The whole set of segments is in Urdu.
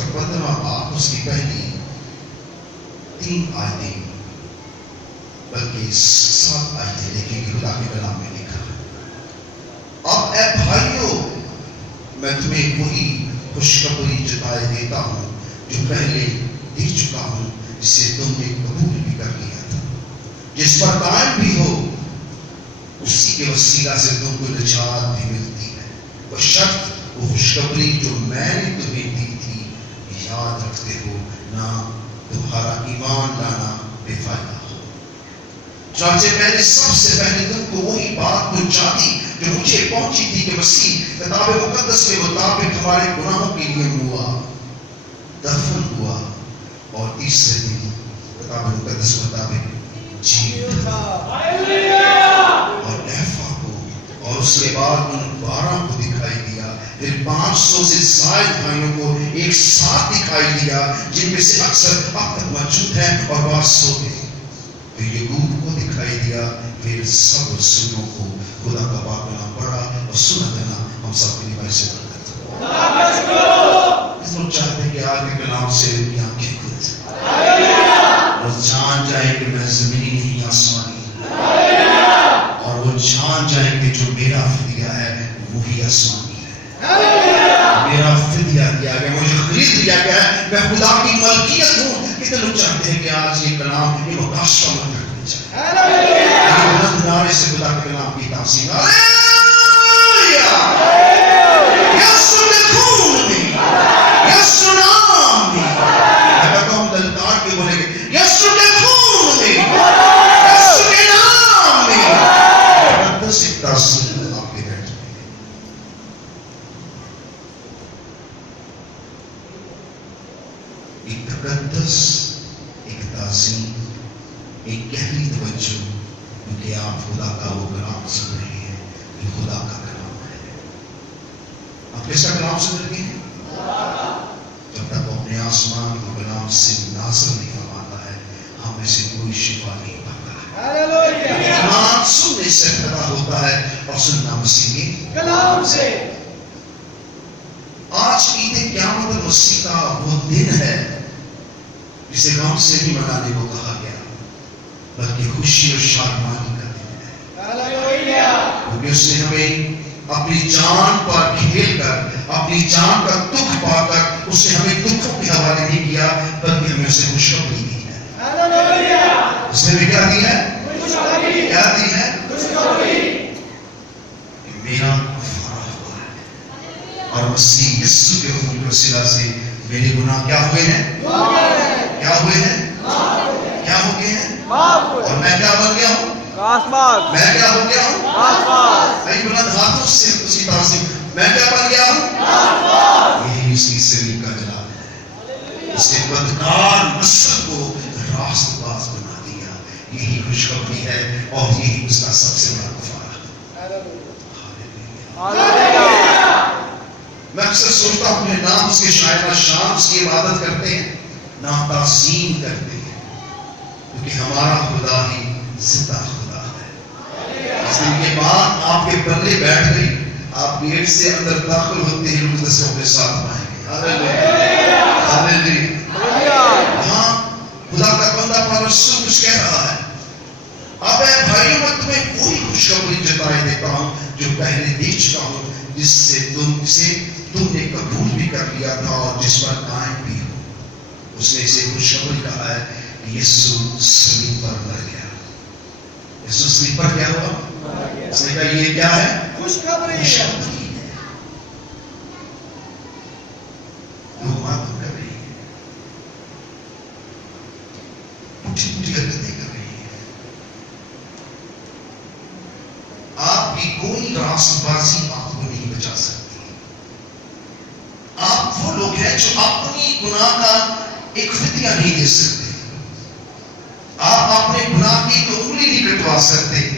کا 15واں باب اس کی پہلی 3 آیتیں بلکہ 7 آیتیں دیکھیں گے خدا کے کلام میں لکھا ہے، اب اے بھائیو میں تمہیں وہی خوشخبری جتائے دیتا ہوں جو پہلے دے چکا ہوں، جسے تم نے قبول بھی کر لیا تھا، جس پر قائم بھی ہو، اسی کے وسیلہ سے تم کو نجات بھی ملتی ہے، وہ شرط وہ خوشخبری جو میں نے تمہیں دی تھی یاد رکھتے ہو، نہ تمہارا ایمان لانا بے فائدہ ہو۔ چنانچہ میں نے سب سے پہلے تم کو وہی بات پہنچا دی جو مجھے پہنچی تھی کہ مسیح کتاب مقدس کے مطابق ہمارے گناہوں کے لیے ہوا، دفن ہوا اور تیسرے دن کتاب مقدس کے مطابق جی اور ایفا کو، اور اس کے بعد ان 12 کو دکھائی دیا، پھر 500 سے زائد بھائیوں کو ایک ساتھ دکھائی دیا، جن میں سے اکثر اب تک موجود ہیں اور بعض سو گئے، پھر یعقوب کو دکھائی دیا، پھر سب رسولوں کو۔ خدا کا پاک کلام پڑھا اور سنا دینا ہم سب کے لیے سے اس لوگ چاہتے ہیں کہ آج کے کلام سے میری آنکھیں کھل جائیں، وہ جان جائے کہ میں زمینی نہیں آسمانی، اور وہ جان جائے کہ جو میرا فدیہ ہے وہی آسمانی ہے، میرا فدیہ دیا گیا، مجھے خرید لیا گیا ہے، میں خدا کی ملکیت ہوں۔ کتنے لوگ چاہتے ہیں کہ آج یہ کلام یہ مکاشفہ مت کرنا چاہیے، بلند نعرے سے خدا کے کلام کی تعظیم، ہلیلویا، یسوع کے خون میں، یسوع نام میں، میں کہتا ہوں للکار کے بولیں گے یسوع کے خون میں، یسوع کے نام میں، مقدس ایک تعظیم آپ کے بیٹھ میں۔ ایک تقدس، ایک تعظیم، ایک گہری توجہ، کیونکہ آپ خدا کا وہ کلام سن رہے ہیں جو خدا کا کلام ہے۔ آپ کیسا کلام سن رہے ہیں؟ جب تک وہ اپنے آسمان کو کلام سے نازل نہیں فرماتا ہے، ہمیں سے کوئی شفا نہیں پاتا ہے۔ ایمان سننے سے پیدا ہوتا ہے اور سننا مسیح کے کلام سے۔ آج عید قیامت المسیح کا وہ دن ہے جسے غم سے بھی منانے کو کہا گیا، بلکہ خوشی اور شادمانی کا دن ہے، کیونکہ اس نے ہمیں اپنی جان پر کھیل کر، اپنی جان کا دکھ پا کر، اس نے ہمیں دکھوں کے حوالے نہیں کیا بلکہ ہمیں اسے خوشخبری دی ہے۔ اس نے بھی کیا دی ہے؟ کیا دی ہے؟ کہ میرا کفارہ ہوا ہے، اور مسیح یسوع کے خون کے وسیلہ سے میرے گناہ کیا ہوئے ہیں؟ کیا ہوئے ہیں؟ کیا ہو گئے ہیں؟ اور میں کیا بن گیا ہوں؟ میں کیا ہو گیا ہوں؟ کئی بلند ہاتھوں سے اسی طرح سے میں کیا بن گیا ہوں؟ یہی اس کی سلیب کا جلال ہے، اس نے بدکار نسل کو راست باز بنا دیا، یہی خوشخبری ہے اور یہی اس کا سب سے بڑا کفارہ ہے۔ میں اکثر سوچتا ہوں اپنے نام اس کے شاعرہ شام اس کی عبادت کرتے ہیں، نام تعظیم کرتے ہیں، کیونکہ ہمارا خدا ہی زندہ خدا ہے۔ اس دن کے بعد آپ کے پلے بیٹھ گئی، آپ گیٹ سے اندر داخل ہوتے ہیں، مقدس اپنے ساتھ پائیں گے۔ یہاں خدا کا بندہ پالوس رسول کچھ کہہ رہا ہے، اب اے بھائی میں تمہیں وہی خوشخبری جتائے دیتا ہوں جو پہلے دے چکا ہوں، جسے تم نے قبول بھی کر لیا تھا اور جس پر قائم بھی ہو۔ اس نے اسے خوشخبری کہا ہے کہ یسوع صلیب پر مر گیا۔ یسوع صلیب پر کیا ہوا؟ اس نے کہا یہ کیا ہے؟ خوشخبری ہے۔ لوگ معلوم کر رہی ہیں، پوچھی پوچھی حرکتیں کر رہی ہیں، آپ کی کوئی راست بازی آپ کو نہیں بچا سکتی۔ آپ وہ لوگ ہیں جو اپنی گناہ کا ایک فدیہ نہیں دے سکتے، آپ اپنے گناہ کی ایک انگلی نہیں کٹوا سکتے،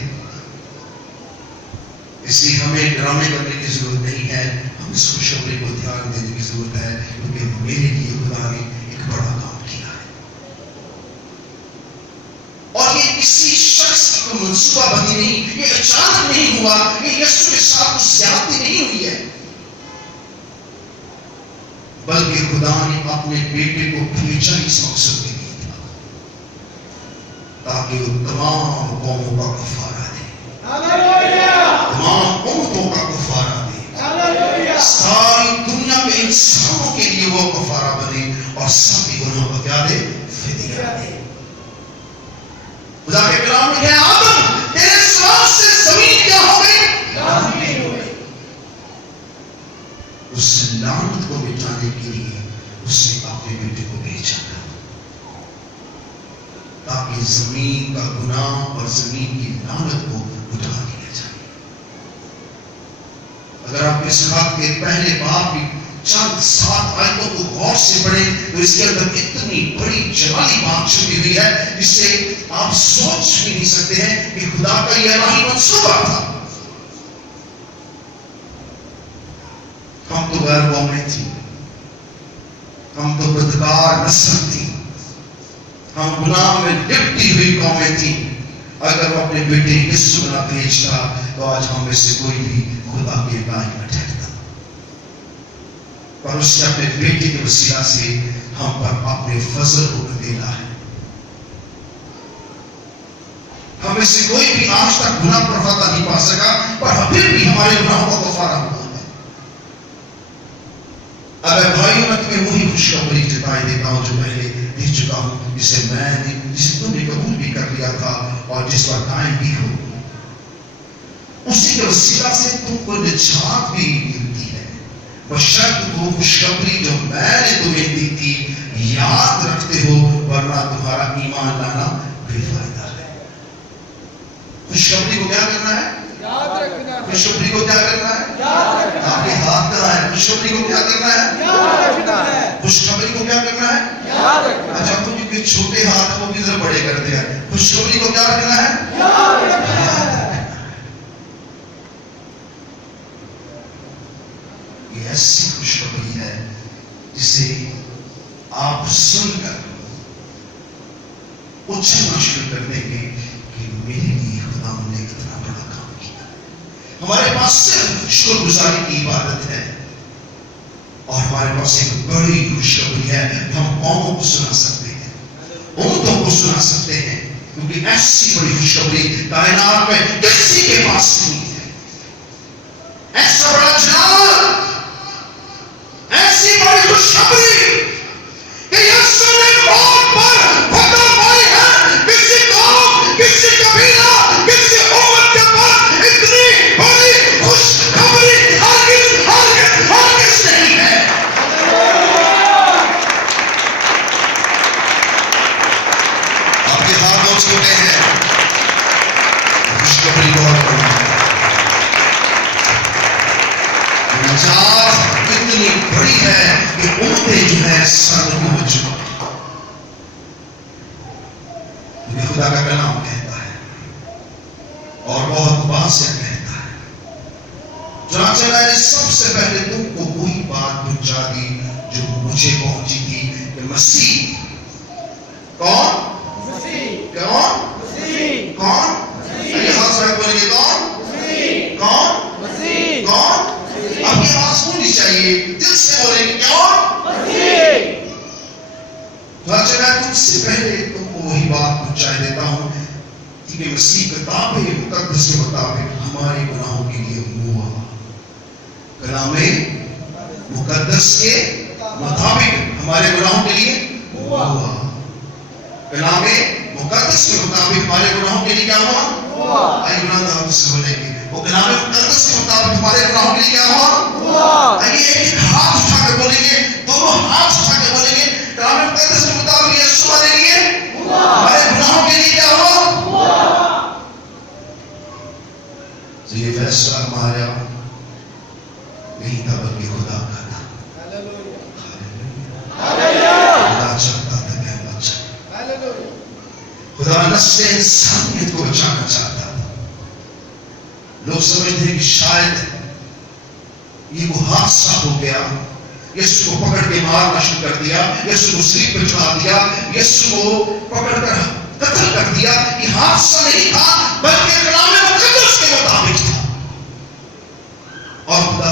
اس لیے ہمیں ڈرامے کرنے کی ضرورت نہیں ہے، ہم اس خوشخبری کو دھیان دینے کی ضرورت ہے، کیونکہ میرے لیے خدا نے ایک بڑا کام کیا ہے، اور یہ کسی شخص کی منصوبہ بندی نہیں، یہ اچانک نہیں ہوا، یہ یسوع کے ساتھ زیادتی نہیں ہوئی ہے۔ بلکہ خدا نے اپنے بیٹے کو بھیجا اس مقصد کے لیے تھا تاکہ وہ تمام قوموں کا کفارہ دے، تمام امتوں کا کفارہ دے، ساری دنیا کے انسانوں کے لیے وہ کفارہ بنے اور سب کے گناہوں کو کیا دے؟ فدیہ دے۔ خدا کے کلام میں ہے آدم تیرے ساتھ سے زمین کیا ہو گئی؟ اس لعنت کو مٹانے کے لیے اس نے اپنے بیٹے کو بھیجا تھا تاکہ زمین کا گناہ اور زمین کی لعنت کو اٹھا دیا جائے۔ اگر آپ اس خط کے پہلے باب کی چند 7 آیتوں کو غور سے پڑھیں تو اس کے اندر اتنی بڑی جلالی بات چھپی ہوئی ہے جس سے آپ سوچ بھی نہیں سکتے ہیں کہ خدا کا یہ الہی منصوبہ تھا۔ ہم تو غیر قومیں تھی، ہم تو بدکار نسل تھی، ہم گناہ میں لپٹی ہوئی قومیں تھی۔ اگر وہ اپنے بیٹے یسوع نہ بھیجتا تو آج ہم میں سے کوئی بھی خدا کے بائیں نہ ٹھہرتا، پر اس نے اپنے بیٹے کے وسیلہ سے ہم پر اپنے فضل کو ڈھیلا ہے۔ ہم میں سے کوئی بھی آج تک گناہ پر فتح نہیں پا سکا، پر پھر بھی ہمارے گناہوں کا کفارہ ہوا ہے۔ اگر بھائیوں میں تمہیں وہی خوشخبری جتائی دیتا ہوں جو پہلے دے چکا ہوں، جسے تم نے قبول بھی کر لیا تھا اور جس پر قائم بھی ہو، اسی کے وسیلہ سے تم کو نجات بھی ملتی ہے، بشرط وہ خوشخبری جو میں نے تمہیں دی تھی یاد رکھتے ہو، ورنہ تمہارا ایمان لانا بے فائدہ ہے۔ خوشخبری کو کیا کرنا ہے؟ یاد رکھنا ہے۔ خوشخبری کو کیا کرنا ہے؟ یاد رکھنا ہے۔ آپ کے ہاتھ کہاں ہے؟ خوشخبری کو کیا کرنا ہے؟ یاد رکھنا ہے۔ خوشخبری کو کیا کرنا ہے؟ یاد رکھنا ہے۔ اچھا تو جو چھوٹے ہاتھ ہیں وہ بھی ذرا بڑے کرتے ہیں، خوشخبری کو کیا کرنا ہے؟ یاد رکھنا ہے۔ یہ ایسی خوشخبری ہے جسے آپ سن کر اچھلنا شروع کر دیں گے کہ میرے لیے خدا نے اتنا بڑا کام کیا۔ ہمارے پاس صرف شکر گزاری کی عبادت ہے اور ہمارے پاس ایک بڑی خوشخبری ہے، ہم قوموں کو سنا سکتے ہیں، امتوں کو سنا سکتے ہیں، کیونکہ ایسی بڑی خوشخبری کائنات میں کسی کے پاس نہیں ہے۔ ایسا بڑا جلال، ایسی بڑی خوشخبری کہ یسوع نے موت پر فتح پائی ہے، کسی قوم، کسی قبیلہ، کسی امت کے پاس اتنی بڑی خوشخبری ہرگز نہیں ہے۔ آپ کے ہاتھ بہت چھوٹے ہیں، خوشخبری بہت بڑی ہے۔ نجات اتنی بڑی ہے کہ امتیں جو ہے سر ڈوب چکی۔ خدا کا کلام کہتا ہے اور بہت واضح کہتا ہے، چنانچہ میں نے سب سے پہلے تم کو وہی بات پہنچا دی جو مجھے پہنچی تھی کہ مسیح کون؟ کون؟ کون؟ ہاتھ سے بولیں گے کون؟ کون؟ کون؟ آپ کی آواز ہونی چاہیے، دل سے بولیں گے کون؟ چنانچہ میں تم سے پہلے تم کو وہی بات پہنچائے دیتا ہوں کہ مسیح کتاب مقدس کے مطابق ہمارے گناہوں کے لیے ہوا۔ کلام مقدس کے مطابق ہمارے گناہوں کے لیے ہوا۔ کلام مقدس کے مطابق ہمارے گناہوں کے لیے کیا ہوا؟ آئیے گناہ سے بولیں گے وہ کلام مقدس کے مطابق ہمارے گناہوں کے لیے کیا ہوا؟ آئیے ایک ہاتھ اٹھا کر بولیں گے، دونوں ہاتھ اٹھا کر بولیں گے، کلام مقدس کے مطابق یسوع ہمارے لیے ہمارے گناہوں کے لیے کیا ہوا؟ تو یہ فیصلہ ہمارا نہیں تھا بلکہ خدا کا تھا۔ خدا چاہتا تھا کہ ہم بچائیں، خدا نسل انسانیت کو بچانا چاہتا تھا۔ لوگ سمجھتے ہیں کہ شاید یہ وہ حادثہ ہو گیا، یسوع کو پکڑ کے مارنا شروع کر دیا، یسوع کو صلیب پہ چڑھا دیا، یسوع کو پکڑ کر قتل کر دیا۔ یہ حادثہ نہیں تھا بلکہ کلام مقدس کے مطابق تھا، اور خدا